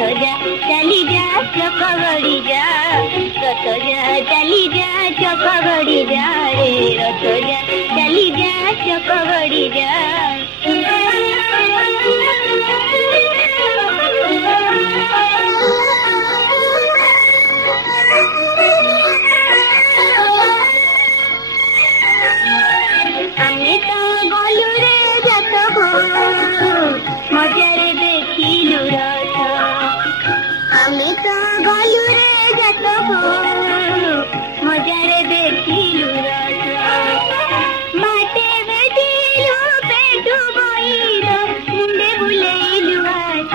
जा चली जा चक गड़ी जा रथ जा चली जा चक गड़ी जा रे रथ जा चली जा चक गड़ी जा আমি তো গলু রে যত মজারে দেখিলু রথ আমি তো গলু রে যত মজারে দেখিলু রথ মাটে বেঁধিলু পেটু বইর মুন্ডে বুলেইলু হাত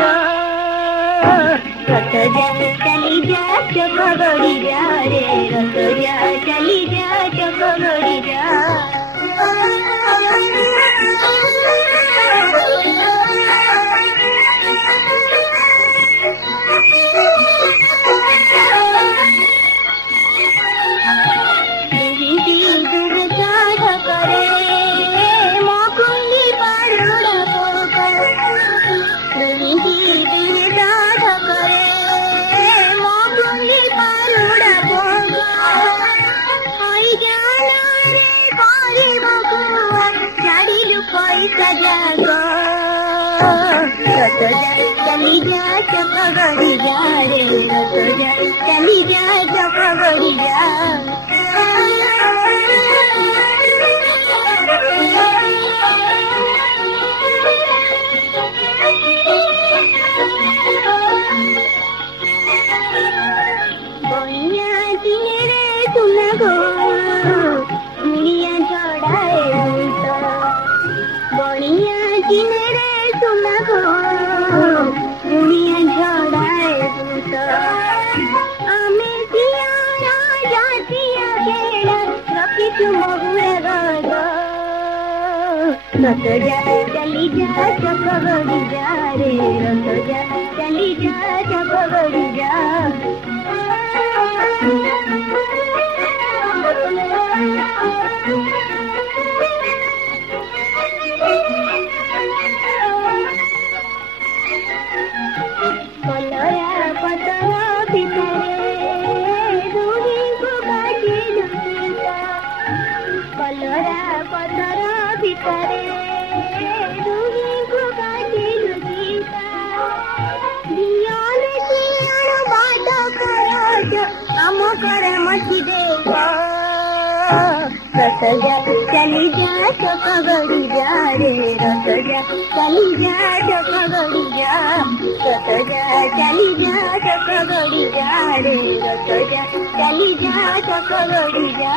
রথ যা চলি যা চক গড়ি যা রে রথ যা চলি যা চক গড়ি যা पैसा जागो रथ जा चली जा चक गड़ी जा रे रथ जा चली जा चक गड़ी जा बनिया दिने रे सुन गो मुड़िया चढ़ाए बनिया दिने रे सुन गो मुड़िया चढ़ाए आमे दिया जातिया खेड़ा रखी तुम हुए गो रथ जा चली जा चक गड़ी जा रे रथ जा चली जा चक गड़ी जा कलरा पतर भितरे दुही को काटिलु सीता कलरा पतर भितरे दुही को काटिलु सीता दियाले सियाण बाट करज आम कर मची देव रथ जा चली जा चक गड़ी जा रे रथ जा चली जा चक गड़ी जा रथ जा चली जा चक गड़ी जा रे रथ जा चली जा चक गड़ी जा